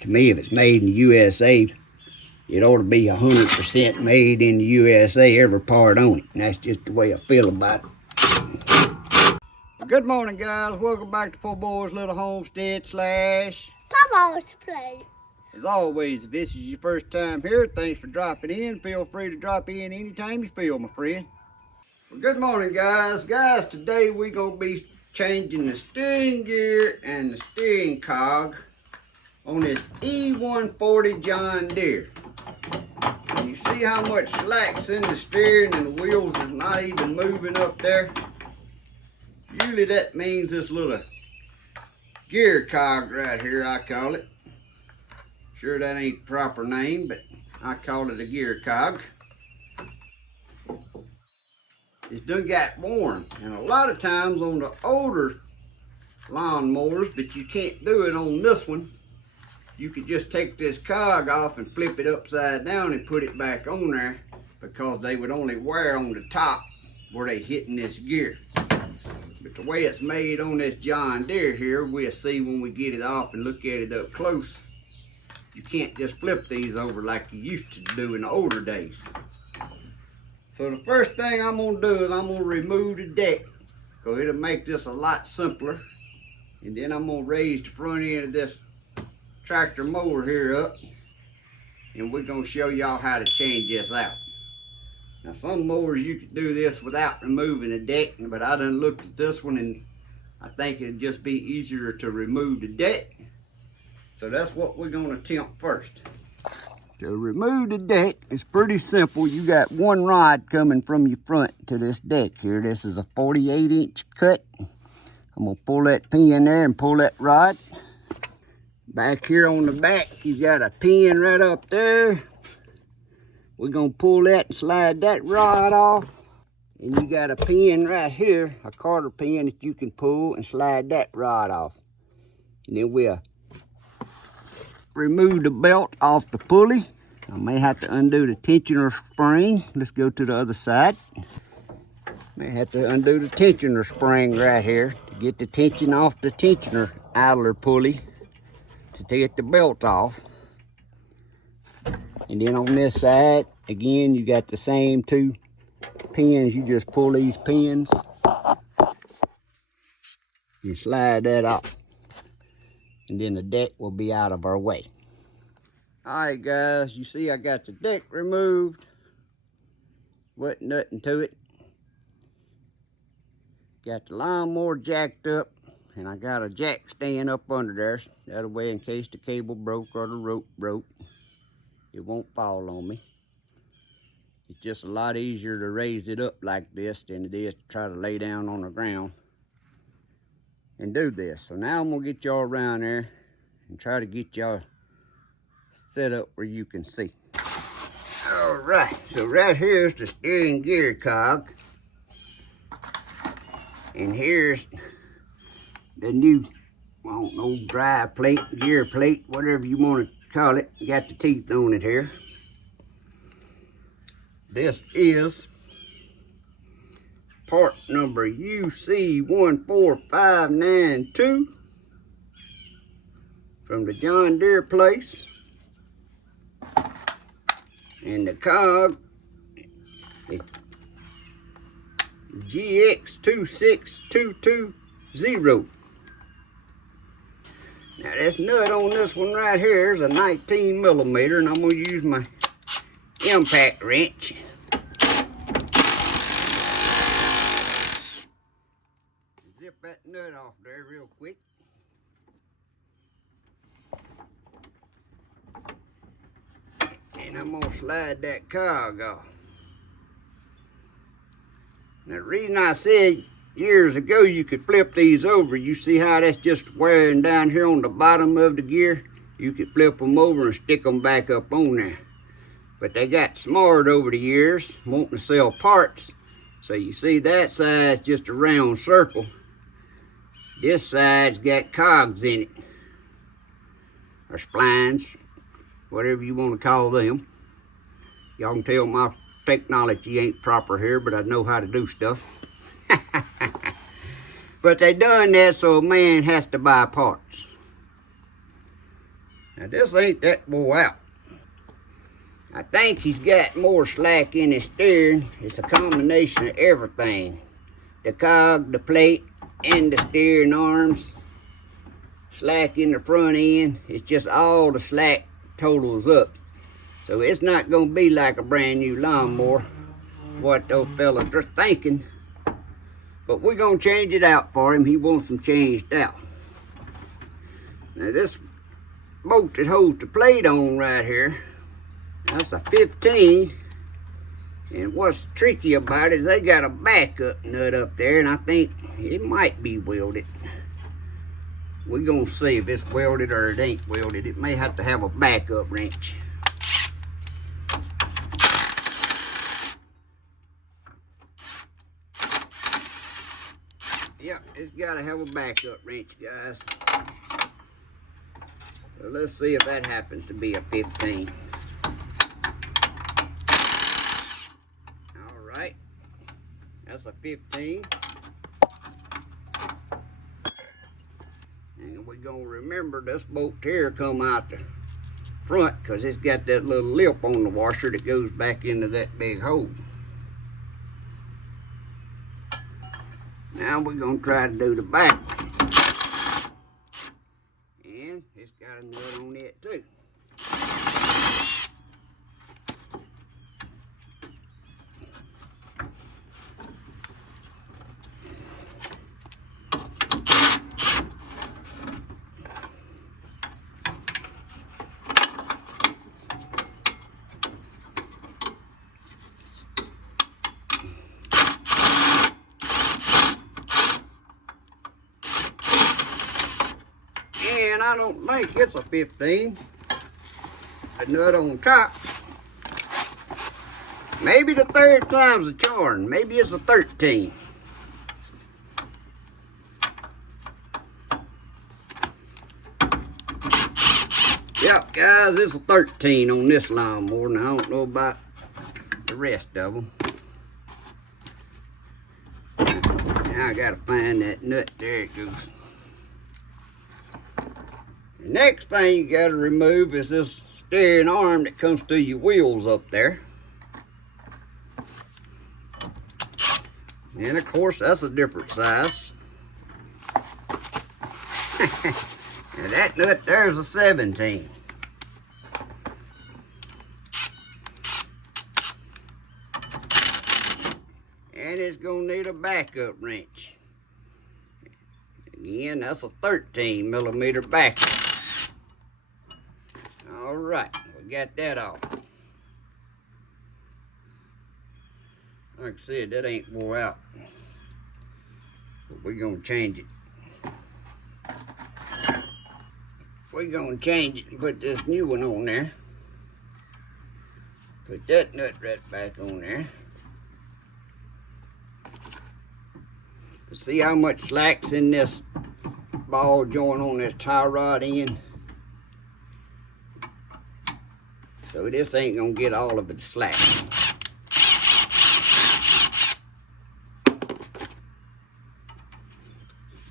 To me, if it's made in the USA, it ought to be 100% made in the USA, every part on it. And that's just the way I feel about it. Good morning, guys. Welcome back to Poorboys Little Homestead / Papaw's place. As always, if this is your first time here, thanks for dropping in. Feel free to drop in anytime you feel, my friend. Well, good morning, guys. Today we're going to be changing the steering gear and the steering cog on this E140 John Deere. And you see how much slack's in the steering and the wheels is not even moving up there? Usually that means this little gear cog right here, I call it. Sure, that ain't the proper name, but I call it a gear cog. It's done got worn, and a lot of times on the older lawnmowers, but you can't do it on this one. You could just take this cog off and flip it upside down and put it back on there, because they would only wear on the top where they hitting this gear. But the way it's made on this John Deere here, we'll see when we get it off and look at it up close. You can't just flip these over like you used to do in the older days. So the first thing I'm gonna do is I'm gonna remove the deck, because it'll make this a lot simpler. And then I'm gonna raise the front end of this tractor mower here up, and we're gonna show y'all how to change this out. Now, some mowers you could do this without removing the deck, but I done looked at this one and I think it'd just be easier to remove the deck. So that's what we're gonna attempt first. To remove the deck, it's pretty simple. You got one rod coming from your front to this deck here. This is a 48-inch cut. I'm gonna pull that pin there and pull that rod. Back here on the back, you got a pin right up there. We're gonna pull that and slide that rod off. And you got a pin right here, a Carter pin that you can pull and slide that rod off. And then we'll remove the belt off the pulley. I may have to undo the tensioner spring. Let's go to the other side. May have to undo the tensioner spring right here to get the tension off the tensioner idler pulley to get the belt off. And then on this side, again, you got the same two pins. You just pull these pins and slide that off. And then the deck will be out of our way. All right, guys, you see I got the deck removed. Wasn't nothing to it. Got the lawnmower jacked up, and I got a jack stand up under there. That way, in case the cable broke or the rope broke, it won't fall on me. It's just a lot easier to raise it up like this than it is to try to lay down on the ground and do this. So now I'm gonna get y'all around there and try to get y'all set up where you can see. All right, so right here's the steering gear cog. And here's the new, I don't know, drive plate, gear plate, whatever you want to call it. Got the teeth on it here. This is part number UC14592 from the John Deere place. And the cog is GX26220. Now this nut on this one right here is a 19 millimeter, and I'm gonna use my impact wrench. Zip that nut off there real quick. And I'm gonna slide that cog off. Now the reason I said years ago you could flip these over, you see how that's just wearing down here on the bottom of the gear? You could flip them over and stick them back up on there. But they got smart over the years, wanting to sell parts. So you see that side's just a round circle. This side's got cogs in it, or splines, whatever you want to call them. Y'all can tell my technology ain't proper here, but I know how to do stuff. But they done that so a man has to buy parts. Now this ain't that wore out. I think he's got more slack in his steering. It's a combination of everything. The cog, the plate, and the steering arms. Slack in the front end. It's just all the slack totals up. So it's not going to be like a brand new lawnmower, what those fellas are thinking. But we're going to change it out for him. He wants them changed out. Now this bolt that holds the plate on right here, that's a 15. And what's tricky about it is they got a backup nut up there, and I think it might be welded. We're going to see if it's welded or it ain't welded. It may have to have a backup wrench. Yep, it's got to have a backup wrench, guys. So let's see if that happens to be a 15. All right, that's a 15. And we're going to remember this bolt here come out the front because it's got that little lip on the washer that goes back into that big hole. Now we're going to try to do the back one. And it's got a nut on it too. And I don't think it's a 15. A nut on top. Maybe the third time's a charm. Maybe it's a 13. Yep, guys, it's a 13 on this lawnmower. Now, I don't know about the rest of them. Now I gotta find that nut. There it goes. The next thing you got to remove is this steering arm that comes through your wheels up there. And of course that's a different size. And that nut there's a 17. And it's going to need a backup wrench. Again, that's a 13 millimeter backup. All right, we got that off. Like I said, that ain't wore out. But we're gonna change it. We're gonna change it and put this new one on there. Put that nut right back on there. See how much slack's in this ball joint on this tie rod end? So this ain't gonna get all of its slack. If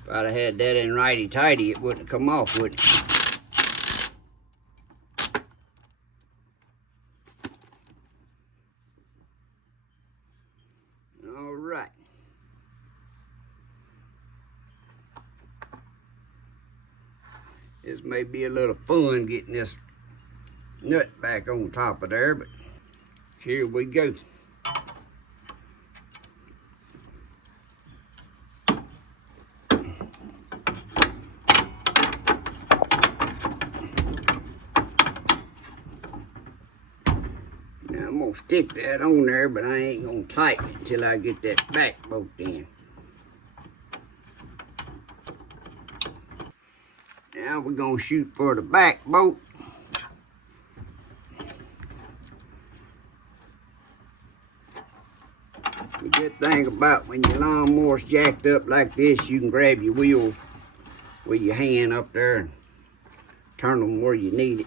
I'd have had that in righty-tighty, it wouldn't have come off, would it? All right. This may be a little fun getting this nut back on top of there, but here we go. Now I'm gonna stick that on there, but I ain't gonna tighten it until I get that back bolt in. Now we're gonna shoot for the back bolt. The good thing about when your lawnmower's jacked up like this, you can grab your wheel with your hand up there and turn them where you need it.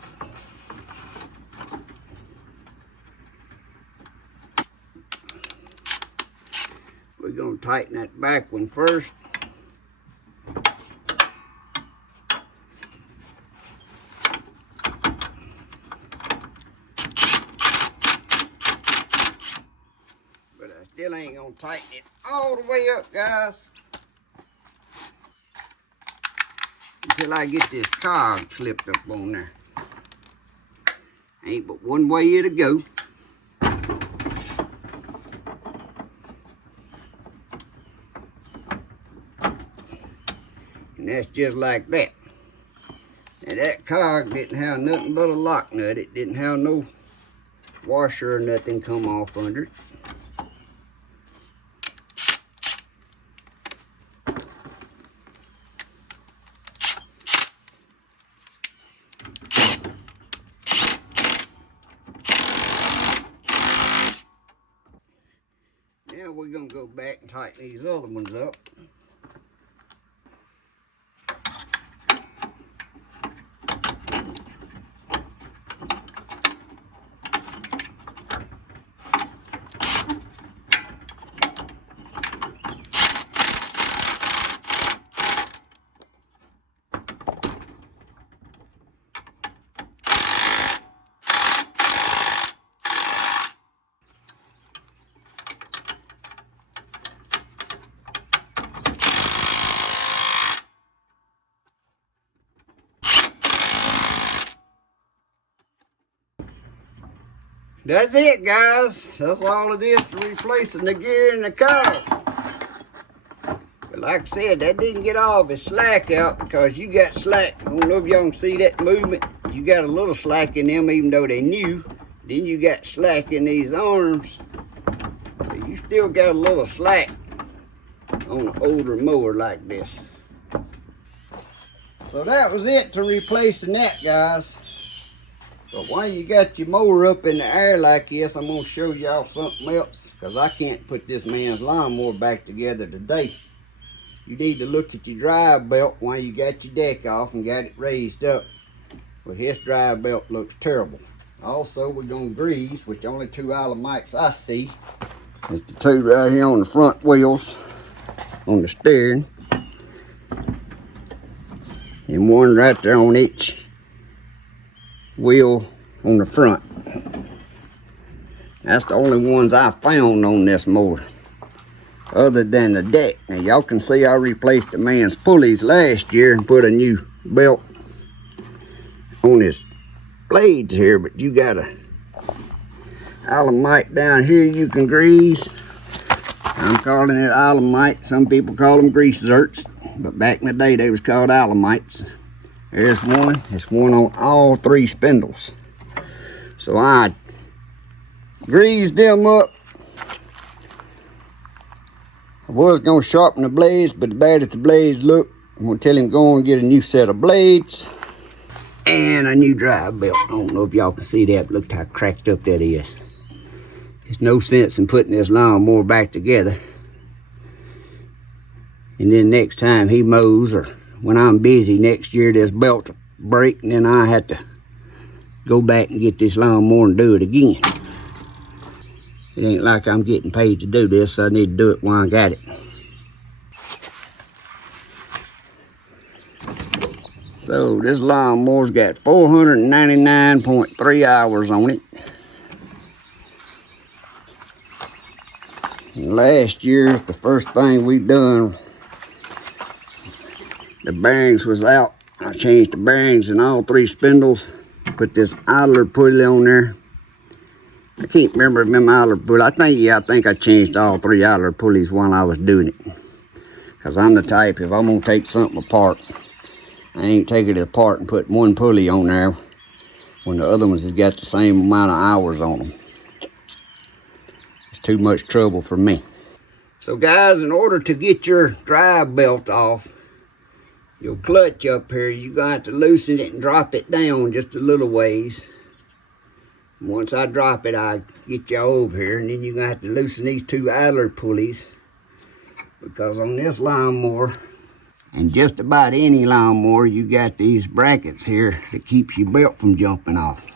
We're going to tighten that back one first. still ain't gonna tighten it all the way up, guys. Until I get this cog slipped up on there. Ain't but one way it'll go. And that's just like that. And that cog didn't have nothing but a lock nut. It didn't have no washer or nothing come off under it. Now we're gonna go back and tighten these other ones up. That's it, guys. That's all it is to replacing the gear and the cog. But like I said, that didn't get all of its slack out because you got slack. I don't know if y'all can see that movement. You got a little slack in them even though they new. Then you got slack in these arms. So you still got a little slack on an older mower like this. So that was it to replacing that, guys. But while you got your mower up in the air like this, I'm going to show y'all something else. Because I can't put this man's lawnmower back together today. You need to look at your drive belt while you got your deck off and got it raised up. Well, his drive belt looks terrible. Also, we're going to grease, which only two Alamites I see. It's the two right here on the front wheels, on the steering. And one right there on each wheel on the front. That's the only ones I found on this mower, other than the deck. Now y'all can see I replaced the man's pulleys last year and put a new belt on his blades here, but you got a Alamite down here you can grease. I'm calling it Alamite. Some people call them grease zerts, but back in the day they was called Alamites. There's one. It's one on all three spindles. So I greased them up. I was going to sharpen the blades, but the bad as the blades look, I'm going to tell him go and get a new set of blades and a new drive belt. I don't know if y'all can see that, but look how cracked up that is. There's no sense in putting this lawnmower back together. And then next time he mows, or when I'm busy next year, this belt will break, and then I have to go back and get this lawnmower and do it again. It ain't like I'm getting paid to do this, so I need to do it while I got it. So this lawnmower's got 499.3 hours on it. And last year, the first thing we done, the bearings was out. I changed the bearings in all three spindles. Put this idler pulley on there. I can't remember if them idler pulley. I think I changed all three idler pulleys while I was doing it. Because I'm the type, if I'm going to take something apart, I ain't taking it apart and put one pulley on there when the other ones has got the same amount of hours on them. It's too much trouble for me. So guys, in order to get your drive belt off, your clutch up here, you're going to have to loosen it and drop it down just a little ways. Once I drop it, I get y'all over here, and then you're going to have to loosen these two idler pulleys, because on this lawnmower, and just about any lawnmower, you got these brackets here that keeps your belt from jumping off.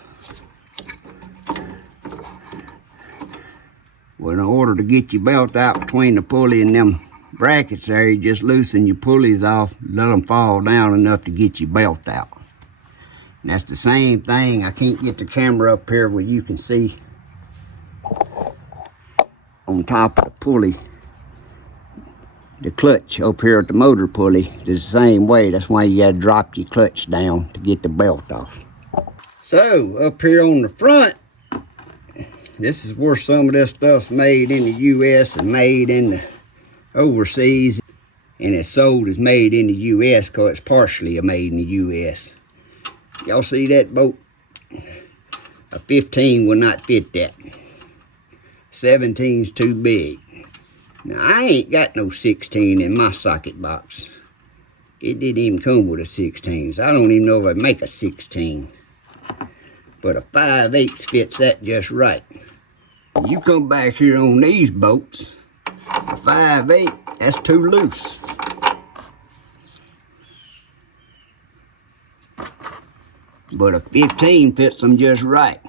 Well, in order to get your belt out between the pulley and them brackets there, you just loosen your pulleys off, let them fall down enough to get your belt out. And that's the same thing. I can't get the camera up here where you can see on on top of the pulley. The clutch up here at the motor pulley is the same way. That's why you gotta drop your clutch down to get the belt off. So up here on the front, this is where some of this stuff's made in the US and made in the overseas, and it's sold as made in the US because it's partially made in the US. Y'all see that boat? A 15 will not fit that. 17's too big. Now I ain't got no 16 in my socket box. It didn't even come with a 16, so I don't even know if I make a 16. But a 5/8 fits that just right. You come back here on these boats, a 5/8, that's too loose. But a 15 fits them just right.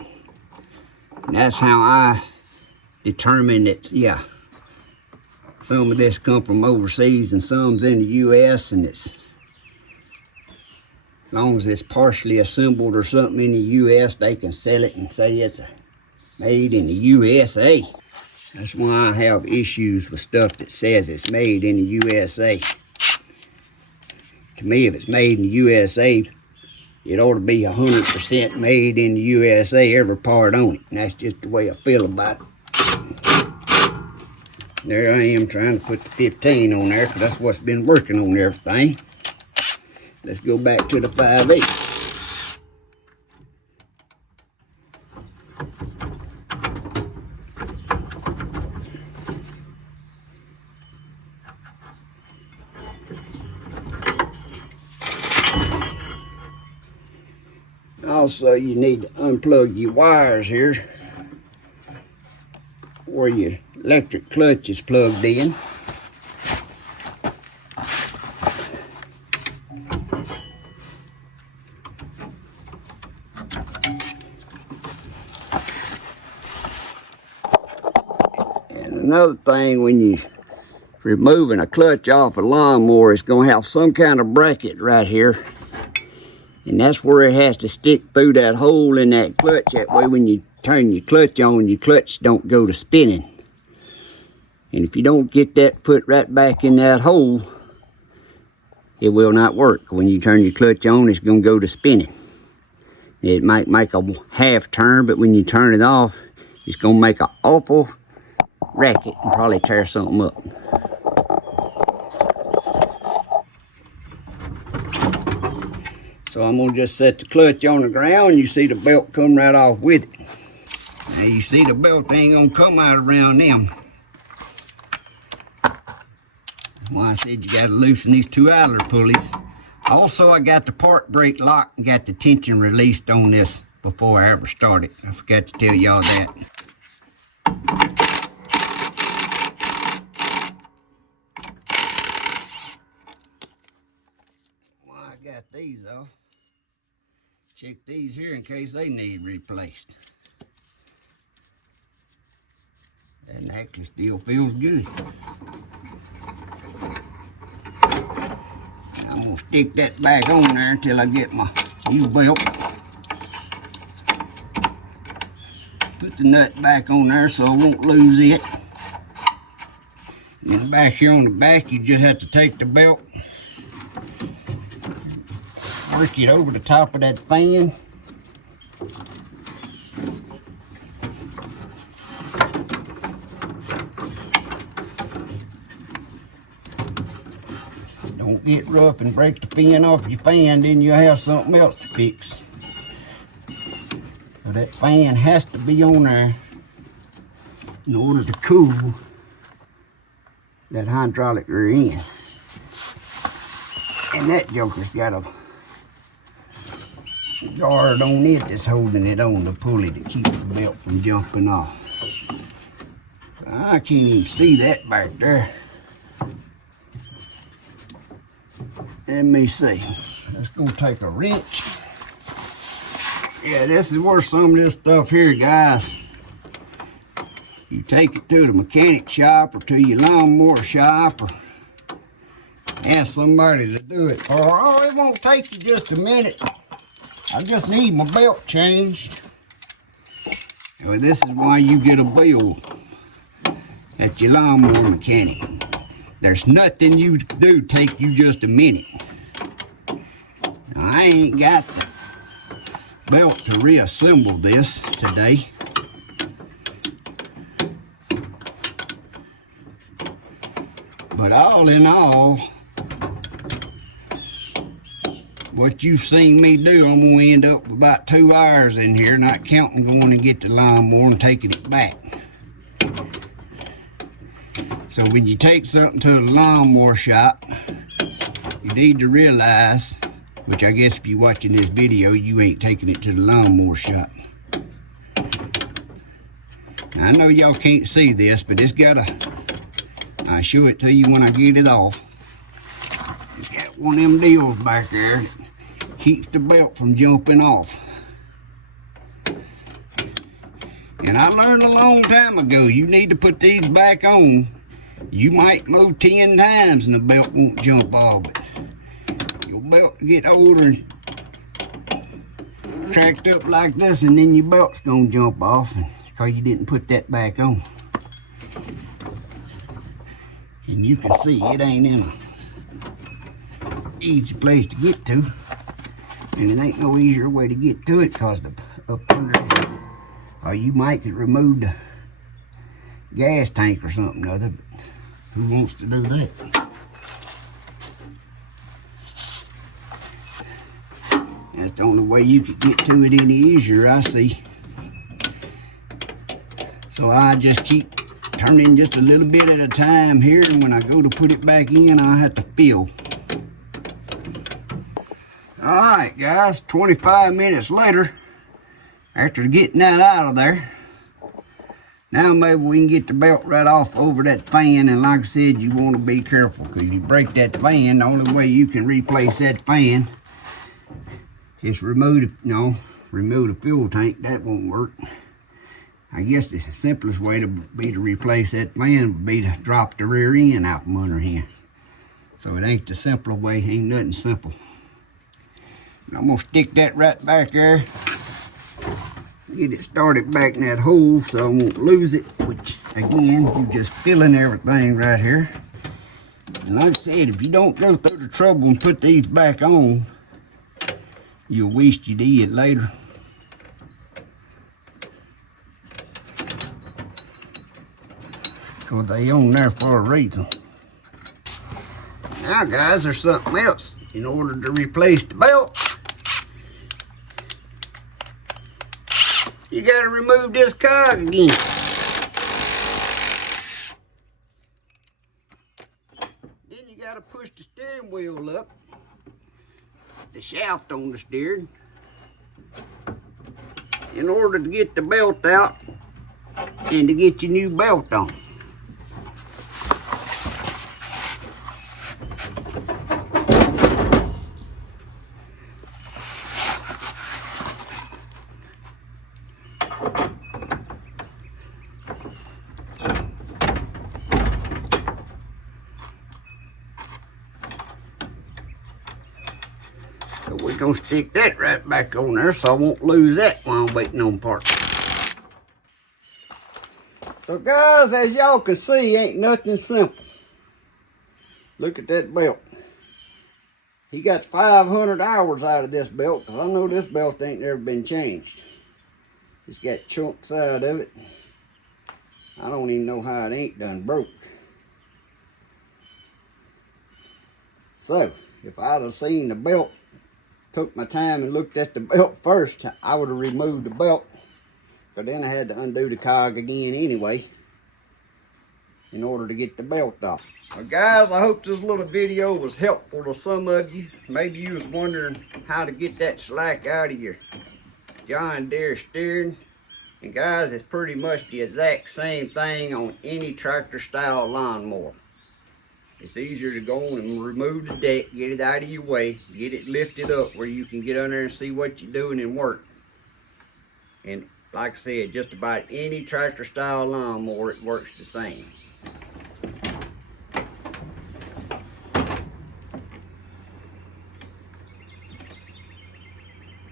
And that's how I determine that, yeah, some of this come from overseas and some's in the US, and it's, as long as it's partially assembled or something in the US, they can sell it and say it's made in the USA. That's why I have issues with stuff that says it's made in the USA. To me, if it's made in the USA, it ought to be 100% made in the USA, every part on it. And that's just the way I feel about it. There I am trying to put the 15 on there, because that's what's been working on everything. Let's go back to the 5/8. Also, you need to unplug your wires here where your electric clutch is plugged in. And another thing, when you're removing a clutch off a lawnmower, it's going to have some kind of bracket right here. And that's where it has to stick through that hole in that clutch. That way when you turn your clutch on, your clutch don't go to spinning. And if you don't get that put right back in that hole, it will not work. When you turn your clutch on, it's going to go to spinning. It might make a half turn, but when you turn it off, it's going to make an awful racket and probably tear something up. So I'm going to just set the clutch on the ground. You see the belt come right off with it. Now you see the belt ain't going to come out around them. Why I said you got to loosen these two idler pulleys. Also, I got the park brake lock and got the tension released on this before I ever started. I forgot to tell y'all that. Well, I got these off. Check these here in case they need replaced. That necklace still feels good. I'm gonna stick that back on there until I get my new belt. Put the nut back on there so I won't lose it. And then back here on the back, you just have to take the belt, work it over the top of that fan. Don't get rough and break the fin off your fan, then you'll have something else to fix. So that fan has to be on there in order to cool that hydraulic rear end. And that joker's got a guard on it that's holding it on the pulley to keep the belt from jumping off. So I can't even see that back there. Let me see. Let's go take a wrench. Yeah, this is where some of this stuff here, guys. You take it to the mechanic shop or to your lawnmower shop or ask somebody to do it. Or, oh, it won't take you just a minute. I just need my belt changed. Well, this is why you get a bill. at your lawnmower mechanic. There's nothing you do take you just a minute. Now, I ain't got the belt to reassemble this today. But all in all, what you've seen me do, I'm going to end up with about 2 hours in here, not counting going to get the lawnmower and taking it back. So when you take something to the lawnmower shop, you need to realize, which I guess if you're watching this video, you ain't taking it to the lawnmower shop. Now, I know y'all can't see this, but it's got a, I'll show it to you when I get it off. It's got one of them deals back there that keeps the belt from jumping off. And I learned a long time ago, you need to put these back on. You might mow 10 times and the belt won't jump off, but your belt get older and tracked up like this, and then your belt's gonna jump off because you didn't put that back on. And you can see it ain't in a easy place to get to, and it ain't no easier way to get to it because up under it, or you might could remove the gas tank or something other. Who wants to do that? That's the only way you could get to it any easier, I see. So I just keep turning just a little bit at a time here, and when I go to put it back in, I have to feel. Alright guys, 25 minutes later, after getting that out of there, now maybe we can get the belt right off over that fan. And like I said, you want to be careful, because you break that fan, the only way you can replace that fan is remove the fuel tank. That won't work. I guess the simplest way to replace that fan would be to drop the rear end out from under here. So it ain't the simpler way, ain't nothing simple. And I'm gonna stick that right back there. Get it started back in that hole so I won't lose it, which again, you're just filling everything right here. And like I said, if you don't go through the trouble and put these back on, you'll wish you did later. Because they on there for a reason. Now guys, there's something else. In order to replace the belt, you gotta remove this cog again. Then you gotta push the steering wheel up, the shaft on the steering, in order to get the belt out and to get your new belt on. So we're gonna stick that right back on there so I won't lose that while I'm waiting on parts. So guys, as y'all can see, ain't nothing simple. Look at that belt. He got 500 hours out of this belt, because I know this belt ain't never been changed. It's got chunks out of it. I don't even know how it ain't done broke. So, if I'd have seen the belt, took my time and looked at the belt first, I would have removed the belt. But then I had to undo the cog again anyway, in order to get the belt off. Well guys, I hope this little video was helpful to some of you. Maybe you was wondering how to get that slack out of your John Deere steering. And guys, it's pretty much the exact same thing on any tractor style lawnmower. It's easier to go and remove the deck, get it out of your way, get it lifted up where you can get under there and see what you're doing and work. And like I said, just about any tractor style lawnmower, it works the same.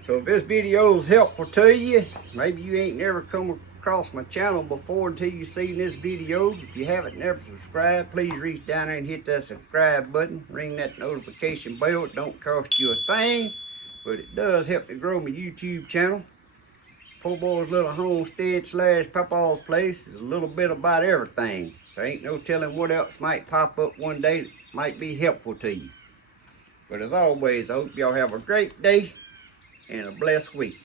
So if this video is helpful to you, maybe you ain't never come across my channel before until you seen this video. If you haven't never subscribed, please reach down there and hit that subscribe button. Ring that notification bell. It don't cost you a thing, but it does help to grow my YouTube channel. Poorboys Little Homestead / Papaw's Place is a little bit about everything. So ain't no telling what else might pop up one day that might be helpful to you. But as always, I hope y'all have a great day and a blessed week.